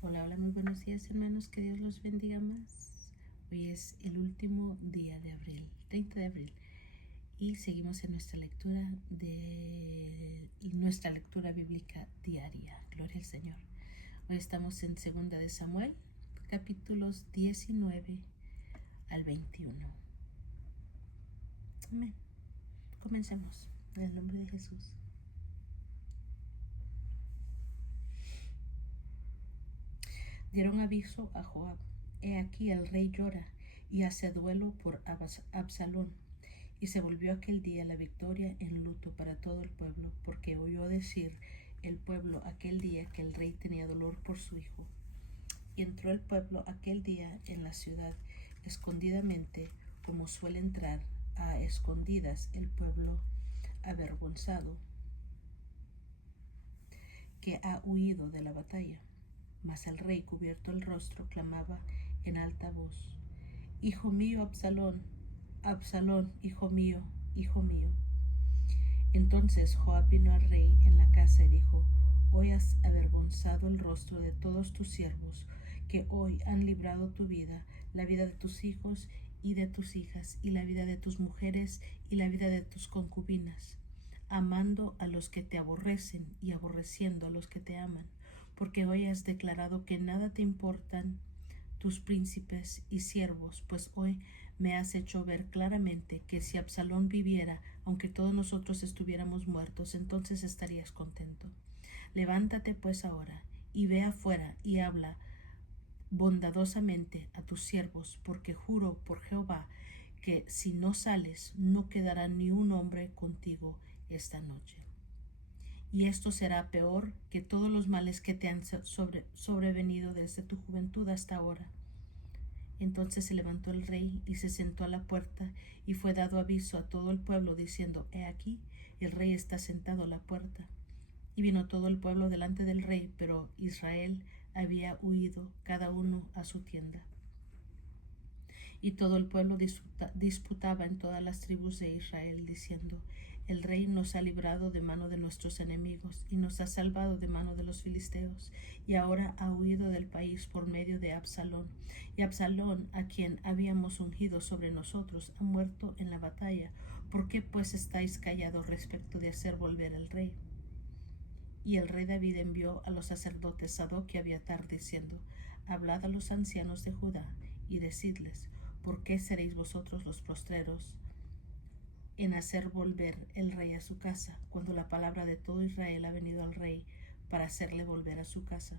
Hola, hola, muy buenos días hermanos, que Dios los bendiga más. Hoy es el último día de abril, 30 de abril, y seguimos en nuestra lectura bíblica diaria. Gloria al Señor. Hoy estamos en 2 de Samuel, capítulos 19 al 21. Amén. Comencemos en el nombre de Jesús. Dieron aviso a Joab: he aquí el rey llora y hace duelo por Absalón. Y se volvió aquel día la victoria en luto para todo el pueblo, porque oyó decir el pueblo aquel día que el rey tenía dolor por su hijo. Y entró el pueblo aquel día en la ciudad escondidamente, como suele entrar a escondidas el pueblo avergonzado que ha huido de la batalla. Mas el rey, cubierto el rostro, clamaba en alta voz: Hijo mío, Absalón, Absalón, hijo mío, hijo mío. Entonces Joab vino al rey en la casa y dijo: hoy has avergonzado el rostro de todos tus siervos, que hoy han librado tu vida, la vida de tus hijos y de tus hijas, y la vida de tus mujeres y la vida de tus concubinas, amando a los que te aborrecen y aborreciendo a los que te aman, porque hoy has declarado que nada te importan tus príncipes y siervos, pues hoy me has hecho ver claramente que si Absalón viviera, aunque todos nosotros estuviéramos muertos, entonces estarías contento. Levántate pues ahora y ve afuera y habla bondadosamente a tus siervos, porque juro por Jehová que si no sales, no quedará ni un hombre contigo esta noche. Y esto será peor que todos los males que te han sobrevenido desde tu juventud hasta ahora. Entonces se levantó el rey y se sentó a la puerta, y fue dado aviso a todo el pueblo, diciendo: he aquí, el rey está sentado a la puerta. Y vino todo el pueblo delante del rey, pero Israel había huido cada uno a su tienda. Y todo el pueblo disputaba en todas las tribus de Israel, diciendo: el rey nos ha librado de mano de nuestros enemigos, y nos ha salvado de mano de los filisteos, y ahora ha huido del país por medio de Absalón. Y Absalón, a quien habíamos ungido sobre nosotros, ha muerto en la batalla. ¿Por qué pues estáis callados respecto de hacer volver al rey? Y el rey David envió a los sacerdotes Sadoc y Abiatar, diciendo: hablad a los ancianos de Judá y decidles: ¿por qué seréis vosotros los postreros en hacer volver el rey a su casa, cuando la palabra de todo Israel ha venido al rey para hacerle volver a su casa?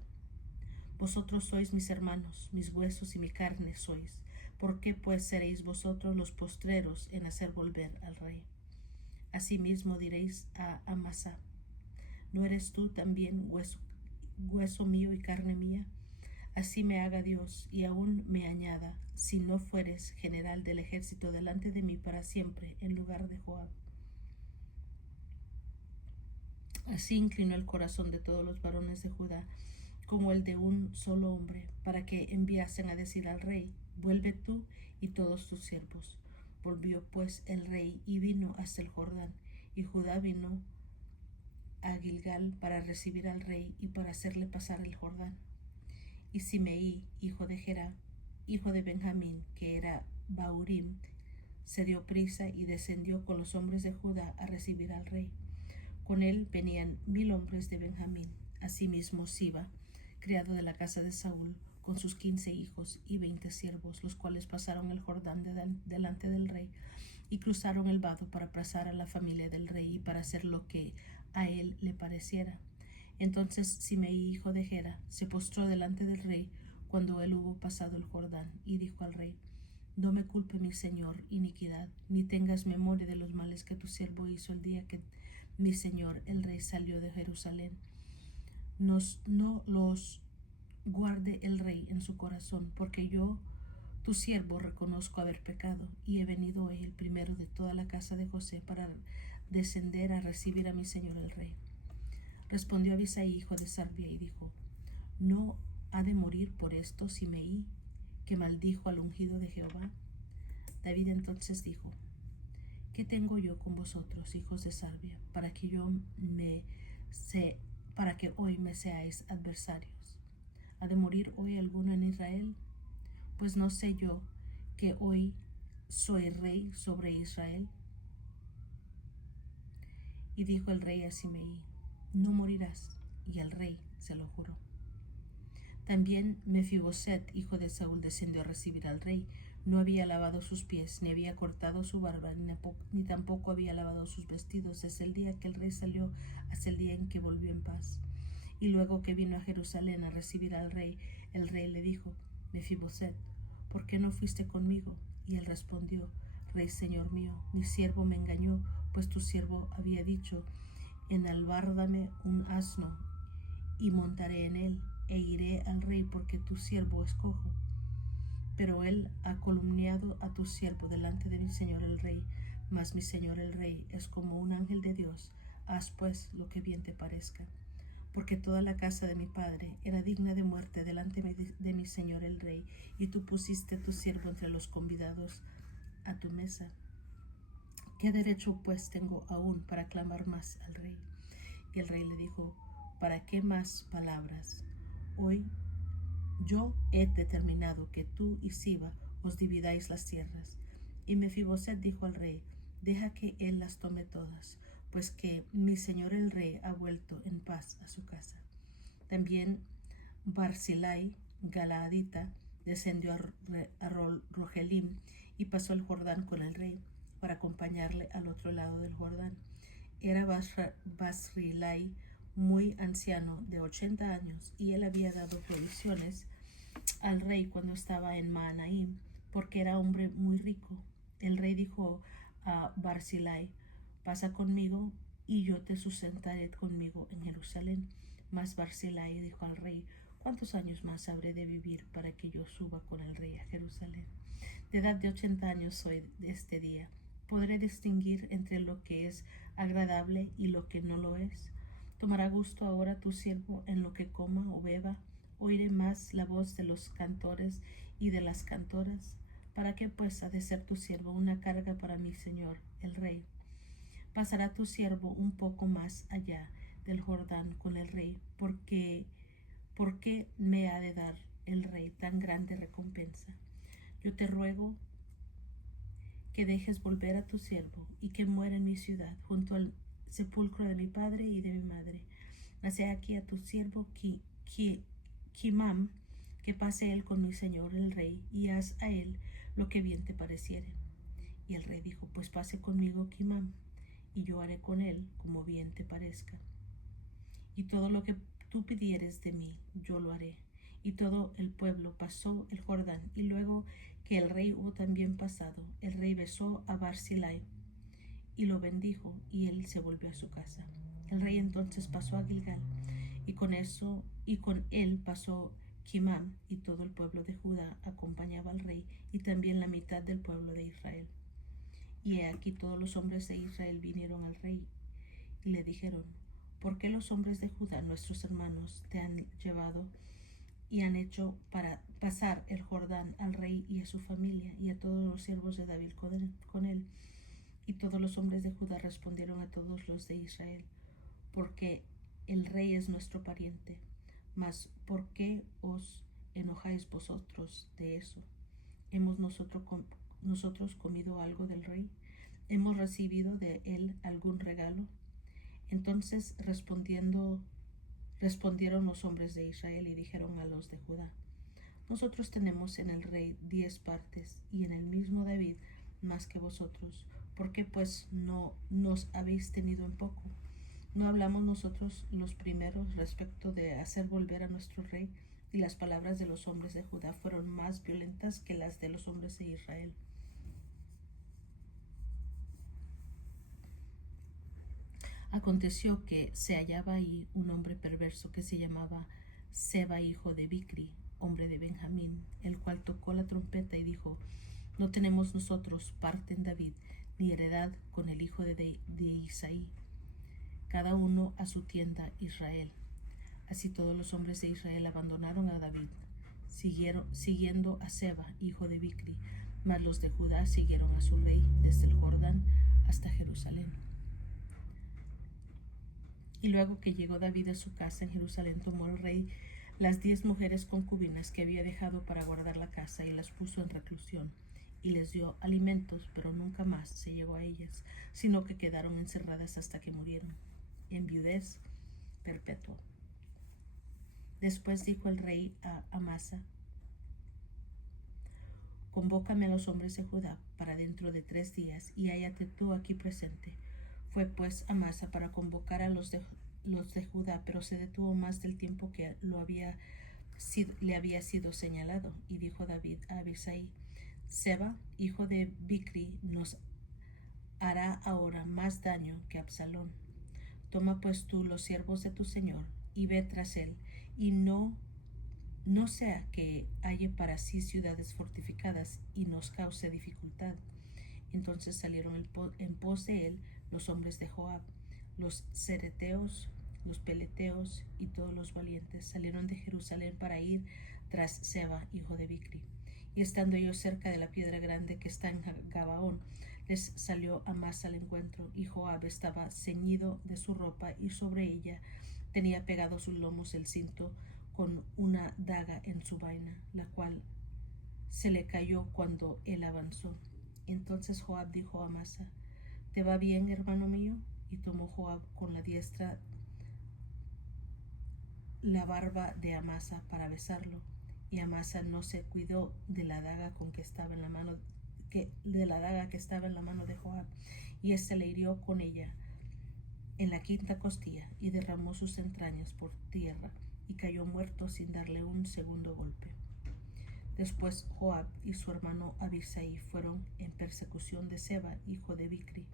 Vosotros sois mis hermanos, mis huesos y mi carne sois. ¿Por qué pues seréis vosotros los postreros en hacer volver al rey? Asimismo diréis a Amasa: ¿no eres tú también hueso mío y carne mía? Así me haga Dios, y aún me añada, si no fueres general del ejército delante de mí para siempre, en lugar de Joab. Así inclinó el corazón de todos los varones de Judá, como el de un solo hombre, para que enviasen a decir al rey: vuelve tú y todos tus siervos. Volvió pues el rey y vino hasta el Jordán, y Judá vino a Gilgal para recibir al rey y para hacerle pasar el Jordán. Y Simeí, hijo de Gerá, hijo de Benjamín, que era Baurim, se dio prisa y descendió con los hombres de Judá a recibir al rey. Con él venían 1000 hombres de Benjamín. Asimismo Siba, criado de la casa de Saúl, con sus 15 hijos y 20 siervos, los cuales pasaron el Jordán delante del rey y cruzaron el vado para pasar a la familia del rey y para hacer lo que a él le pareciera. Entonces Simeí, hijo de Gera, se postró delante del rey cuando él hubo pasado el Jordán, y dijo al rey: no me culpe mi señor iniquidad, ni tengas memoria de los males que tu siervo hizo el día que mi señor el rey salió de Jerusalén. No los guarde el rey en su corazón, porque yo, tu siervo, reconozco haber pecado, y he venido hoy el primero de toda la casa de José para descender a recibir a mi señor el rey. Respondió Abisai, hijo de Sarbia, y dijo: ¿no ha de morir por esto Simeí, que maldijo al ungido de Jehová? David entonces dijo: ¿qué tengo yo con vosotros, hijos de Sarbia, para que hoy me seáis adversarios? ¿Ha de morir hoy alguno en Israel? Pues no sé yo que hoy soy rey sobre Israel. Y dijo el rey a Simei: no morirás. Y el rey se lo juró. También Mefiboset, hijo de Saúl, descendió a recibir al rey. No había lavado sus pies, ni había cortado su barba, ni tampoco había lavado sus vestidos, desde el día que el rey salió hasta el día en que volvió en paz. Y luego que vino a Jerusalén a recibir al rey, el rey le dijo: Mefiboset, ¿por qué no fuiste conmigo? Y él respondió: Rey, señor mío, mi siervo me engañó, pues tu siervo había dicho: enalbárdame un asno y montaré en él, e iré al rey, porque tu siervo es cojo. Pero él ha calumniado a tu siervo delante de mi señor el rey, mas mi señor el rey es como un ángel de Dios. Haz pues lo que bien te parezca. Porque toda la casa de mi padre era digna de muerte delante de mi señor el rey, y tú pusiste a tu siervo entre los convidados a tu mesa. ¿Qué derecho pues tengo aún para clamar más al rey? Y el rey le dijo: ¿para qué más palabras? Hoy yo he determinado que tú y Siba os dividáis las tierras. Y Mefiboset dijo al rey: deja que él las tome todas, pues que mi señor el rey ha vuelto en paz a su casa. También Barzillai, Galaadita, descendió a Rogelim y pasó el Jordán con el rey para acompañarle al otro lado del Jordán. Era Barzillai muy anciano, de 80 años, y él había dado provisiones al rey cuando estaba en Mahanaim, porque era hombre muy rico. El rey dijo a Barzillai: pasa conmigo y yo te sustentaré conmigo en Jerusalén. Mas Barzillai dijo al rey: ¿cuántos años más habré de vivir para que yo suba con el rey a Jerusalén? De edad de 80 años soy de este día. ¿Podré distinguir entre lo que es agradable y lo que no lo es? ¿Tomará gusto ahora tu siervo en lo que coma o beba? ¿Oiré más la voz de los cantores y de las cantoras? ¿Para qué pues ha de ser tu siervo una carga para mi señor el rey? Pasará tu siervo un poco más allá del Jordán con el rey, ¿por qué me ha de dar el rey tan grande recompensa? Yo te ruego que dejes volver a tu siervo y que muera en mi ciudad, junto al sepulcro de mi padre y de mi madre. Hace aquí a tu siervo Kimam, que pase él con mi señor el rey, y haz a él lo que bien te pareciere. Y el rey dijo: pues pase conmigo Kimam, y yo haré con él como bien te parezca. Y todo lo que tú pidieres de mí, yo lo haré. Y todo el pueblo pasó el Jordán, y luego que el rey hubo también pasado, el rey besó a Barzillai y lo bendijo, y él se volvió a su casa. El rey entonces pasó a Gilgal, y con él pasó Kimam, y todo el pueblo de Judá acompañaba al rey, y también la mitad del pueblo de Israel. Y he aquí todos los hombres de Israel vinieron al rey, y le dijeron: ¿por qué los hombres de Judá, nuestros hermanos, te han llevado y han hecho para pasar el Jordán al rey y a su familia y a todos los siervos de David con él? Y todos los hombres de Judá respondieron a todos los de Israel: porque el rey es nuestro pariente. Mas ¿por qué os enojáis vosotros de eso? ¿Hemos nosotros comido algo del rey? ¿Hemos recibido de él algún regalo? Entonces respondieron los hombres de Israel y dijeron a los de Judá: nosotros tenemos en el rey 10 partes, y en el mismo David más que vosotros. ¿Por qué pues no nos habéis tenido en poco? ¿No hablamos nosotros los primeros respecto de hacer volver a nuestro rey? Y las palabras de los hombres de Judá fueron más violentas que las de los hombres de Israel. Aconteció que se hallaba ahí un hombre perverso que se llamaba Seba, hijo de Bicri, hombre de Benjamín, el cual tocó la trompeta y dijo: no tenemos nosotros parte en David, ni heredad con el hijo de Isaí, cada uno a su tienda Israel. Así todos los hombres de Israel abandonaron a David, siguiendo a Seba, hijo de Bicri, mas los de Judá siguieron a su rey desde el Jordán hasta Jerusalén. Y luego que llegó David a su casa en Jerusalén, tomó el rey las 10 mujeres concubinas que había dejado para guardar la casa y las puso en reclusión y les dio alimentos, pero nunca más se llegó a ellas, sino que quedaron encerradas hasta que murieron, en viudez perpetua. Después dijo el rey a Amasa: convócame a los hombres de Judá para dentro de 3 días y hállate tú aquí presente. Fue pues Amasa para convocar a los de Judá, pero se detuvo más del tiempo que le había sido señalado. Y dijo David a Abisai: Seba, hijo de Bicri, nos hará ahora más daño que Absalón. Toma pues tú los siervos de tu señor y ve tras él, y no sea que halle para sí ciudades fortificadas y nos cause dificultad. Entonces salieron en pos de él los hombres de Joab, los cereteos, los peleteos y todos los valientes salieron de Jerusalén para ir tras Seba, hijo de Bicri. Y estando ellos cerca de la piedra grande que está en Gabaón, les salió Amasa al encuentro, y Joab estaba ceñido de su ropa, y sobre ella tenía pegado sus lomos el cinto con una daga en su vaina, la cual se le cayó cuando él avanzó. Entonces Joab dijo a Amasa: ¿te va bien, hermano mío? Y tomó Joab con la diestra la barba de Amasa para besarlo, y Amasa no se cuidó de la daga que estaba en la mano de Joab, y éste le hirió con ella en la quinta costilla y derramó sus entrañas por tierra y cayó muerto sin darle un segundo golpe. Después Joab y su hermano Abisai fueron en persecución de Seba, hijo de Bicri,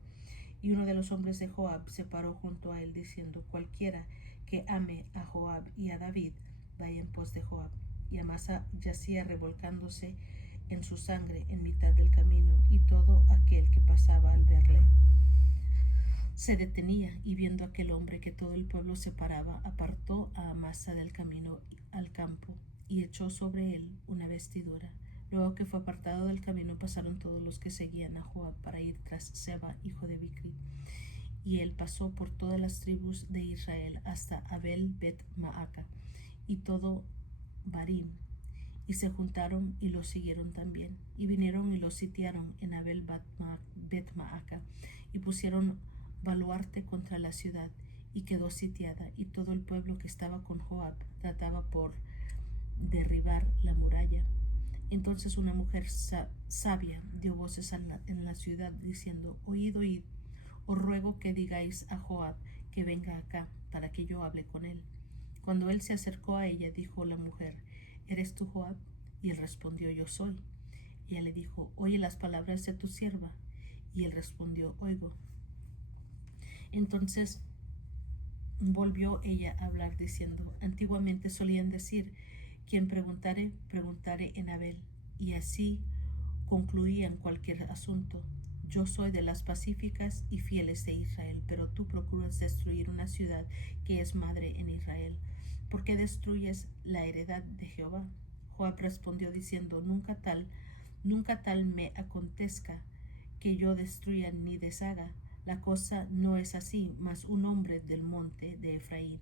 y uno de los hombres de Joab se paró junto a él diciendo: cualquiera que ame a Joab y a David vaya en pos de Joab. Y Amasa yacía revolcándose en su sangre en mitad del camino, y todo aquel que pasaba al verle se detenía, y viendo aquel hombre que todo el pueblo se paraba, apartó a Amasa del camino al campo y echó sobre él una vestidura. Luego que fue apartado del camino, pasaron todos los que seguían a Joab para ir tras Seba, hijo de Bicri. Y él pasó por todas las tribus de Israel hasta Abel Bet Maaca y todo Barim, y se juntaron y los siguieron también, y vinieron y los sitiaron en Abel Bet Maaca, y pusieron baluarte contra la ciudad, y quedó sitiada, y todo el pueblo que estaba con Joab trataba por derribar la muralla. Entonces una mujer sabia dio voces en la ciudad diciendo: oíd, oíd, os ruego que digáis a Joab que venga acá para que yo hable con él. Cuando él se acercó a ella, dijo la mujer: ¿eres tú Joab? Y él respondió: yo soy. Y ella le dijo: oye las palabras de tu sierva. Y él respondió: oigo. Entonces volvió ella a hablar diciendo: antiguamente solían decir: quien preguntare, preguntare en Abel, y así concluían cualquier asunto. Yo soy de las pacíficas y fieles de Israel, pero tú procuras destruir una ciudad que es madre en Israel. ¿Por qué destruyes la heredad de Jehová? Joab respondió diciendo: nunca tal me acontezca que yo destruya ni deshaga. La cosa no es así, mas un hombre del monte de Efraín,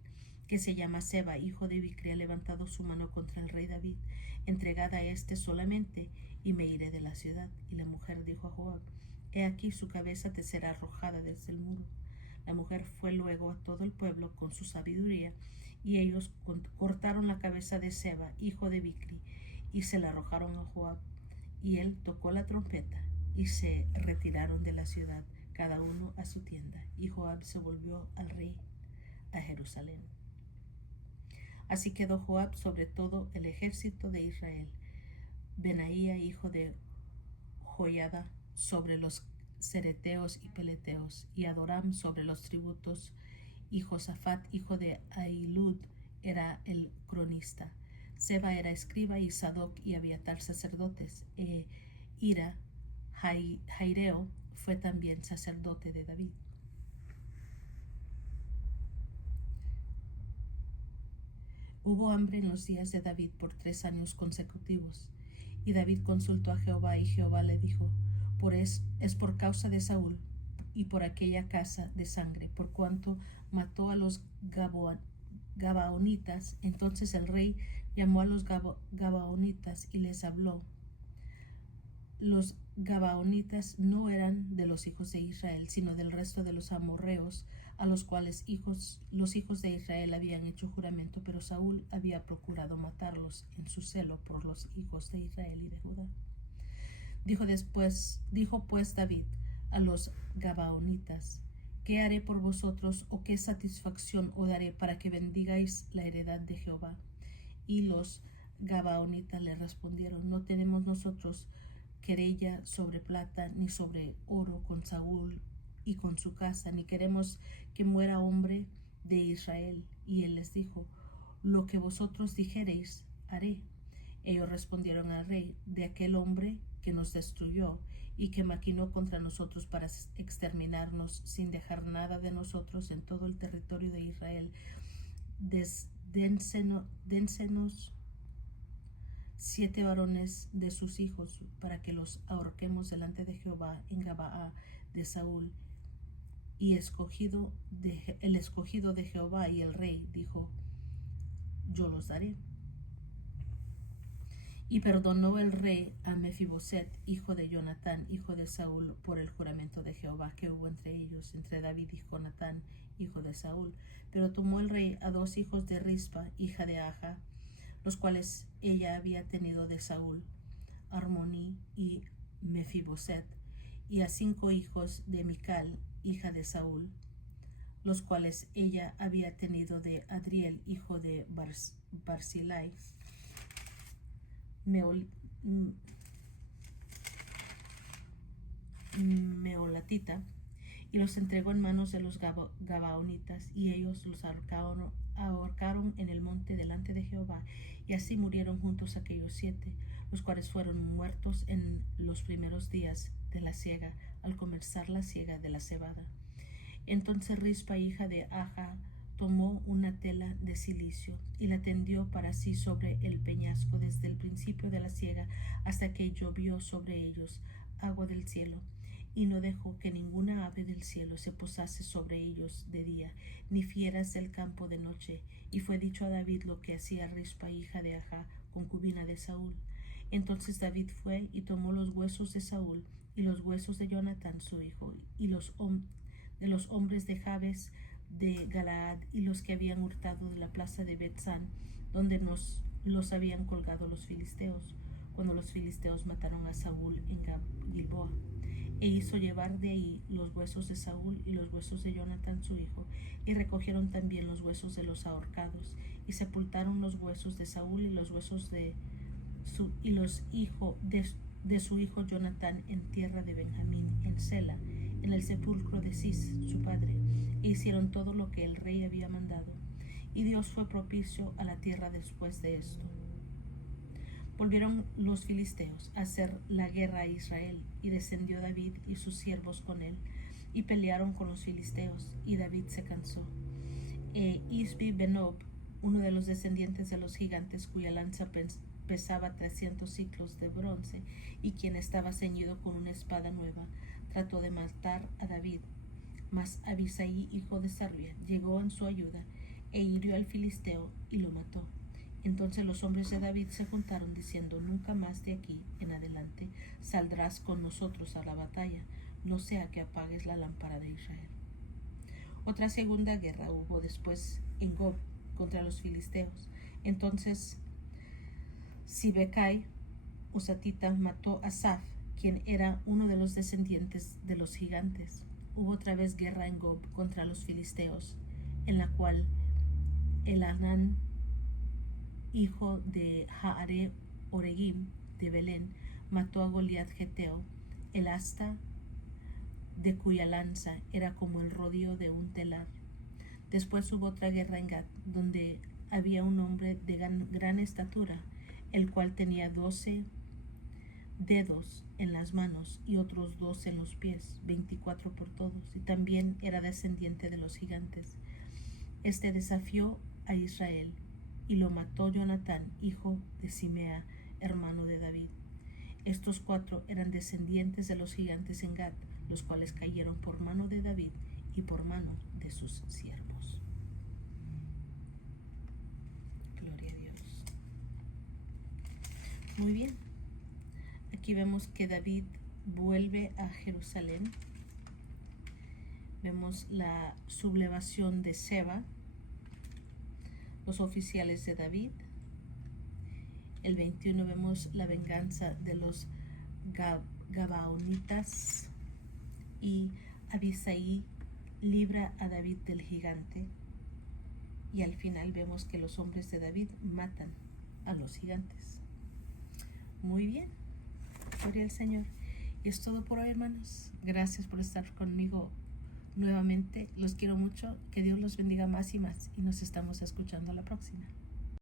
que se llama Seba, hijo de Bicri, ha levantado su mano contra el rey David. Entregad a éste solamente, y me iré de la ciudad. Y la mujer dijo a Joab: he aquí, su cabeza te será arrojada desde el muro. La mujer fue luego a todo el pueblo con su sabiduría, y ellos cortaron la cabeza de Seba, hijo de Bicri, y se la arrojaron a Joab. Y él tocó la trompeta, y se retiraron de la ciudad, cada uno a su tienda. Y Joab se volvió al rey a Jerusalén. Así quedó Joab sobre todo el ejército de Israel, Benaía, hijo de Joiada, sobre los cereteos y peleteos, y Adoram sobre los tributos, y Josafat, hijo de Ahilud, era el cronista. Seba era escriba, y Sadoc y Abiatar sacerdotes. Ira, Jaireo, fue también sacerdote de David. Hubo hambre en los días de David por 3 años consecutivos. Y David consultó a Jehová, y Jehová le dijo: es por causa de Saúl y por aquella casa de sangre, por cuanto mató a los Gabaonitas. Entonces el rey llamó a los Gabaonitas y les habló. Los Gabaonitas no eran de los hijos de Israel, sino del resto de los amorreos, a los cuales los hijos de Israel habían hecho juramento, pero Saúl había procurado matarlos en su celo por los hijos de Israel y de Judá. Dijo pues David a los Gabaonitas: ¿Qué haré por vosotros, o qué satisfacción os daré para que bendigáis la heredad de Jehová? Y los Gabaonitas le respondieron: No tenemos nosotros querella sobre plata ni sobre oro con Saúl y con su casa, ni queremos que muera hombre de Israel. Y él les dijo: Lo que vosotros dijereis haré. Ellos respondieron al rey: De aquel hombre que nos destruyó y que maquinó contra nosotros para exterminarnos sin dejar nada de nosotros en todo el territorio de Israel, dénsenos 7 varones de sus hijos para que los ahorquemos delante de Jehová en Gabaa de Saúl. Y el escogido de Jehová. Y el rey dijo: Yo los daré. Y perdonó el rey a Mefiboset, hijo de Jonatán, hijo de Saúl, por el juramento de Jehová que hubo entre ellos, entre David y Jonatán, hijo de Saúl. Pero tomó el rey a 2 hijos de Rispa, hija de Aja, los cuales ella había tenido de Saúl, Armoni y Mefiboset, y a 5 hijos de Mical, hija de Saúl, los cuales ella había tenido de Adriel, hijo de Barzillai, Meolatita, y los entregó en manos de los Gabaonitas, y ellos los ahorcaron en el monte delante de Jehová. Y así murieron juntos aquellos 7, los cuales fueron muertos en los primeros días de la siega, al comenzar la siega de la cebada. Entonces Rispa, hija de Aja, tomó una tela de cilicio y la tendió para sí sobre el peñasco desde el principio de la siega hasta que llovió sobre ellos agua del cielo, y no dejó que ninguna ave del cielo se posase sobre ellos de día, ni fieras del campo de noche. Y fue dicho a David lo que hacía Rispa, hija de Aja, concubina de Saúl. Entonces David fue y tomó los huesos de Saúl y los huesos de Jonatán su hijo, y de los hombres de Jabes de Galaad, y los que habían hurtado de la plaza de Betzán, donde los habían colgado los filisteos, cuando los filisteos mataron a Saúl en Gilboa. E hizo llevar de ahí los huesos de Saúl y los huesos de Jonatán su hijo, y recogieron también los huesos de los ahorcados, y sepultaron los huesos de Saúl y los huesos de su hijo Jonatán en tierra de Benjamín, en Sela, en el sepulcro de Cis, su padre, e hicieron todo lo que el rey había mandado. Y Dios fue propicio a la tierra después de esto. Volvieron los filisteos a hacer la guerra a Israel, y descendió David y sus siervos con él, y pelearon con los filisteos, y David se cansó. Isbi Benob, uno de los descendientes de los gigantes, cuya lanza pesaba 300 ciclos de bronce, y quien estaba ceñido con una espada nueva, trató de matar a David. Mas Abisai, hijo de Sarvia, llegó en su ayuda, e hirió al filisteo y lo mató. Entonces los hombres de David se juntaron, diciendo: Nunca más de aquí en adelante saldrás con nosotros a la batalla, no sea que apagues la lámpara de Israel. Otra segunda guerra hubo después en Gob contra los filisteos. Entonces Sibecai, Husatita, mató a Saf, quien era uno de los descendientes de los gigantes. Hubo otra vez guerra en Gob contra los filisteos, en la cual Elhanán, hijo de Jaare Oregim de Belén, mató a Goliat Geteo, el asta de cuya lanza era como el rodillo de un telar. Después hubo otra guerra en Gat, donde había un hombre de gran estatura, el cual tenía 12 dedos en las manos y otros 12 en los pies, 24 por todos, y también era descendiente de los gigantes. Este desafió a Israel, y lo mató Jonatán, hijo de Simea, hermano de David. Estos 4 eran descendientes de los gigantes en Gat, los cuales cayeron por mano de David y por mano de sus siervos. Muy bien. Aquí vemos que David vuelve a Jerusalén. Vemos la sublevación de Seba, los oficiales de David. El 21 vemos la venganza de los Gabaonitas y Abisai libra a David del gigante. Y al final vemos que los hombres de David matan a los gigantes. Muy bien, gloria al Señor. Y es todo por hoy, hermanos. Gracias por estar conmigo nuevamente. Los quiero mucho. Que Dios los bendiga más y más. Y nos estamos escuchando a la próxima.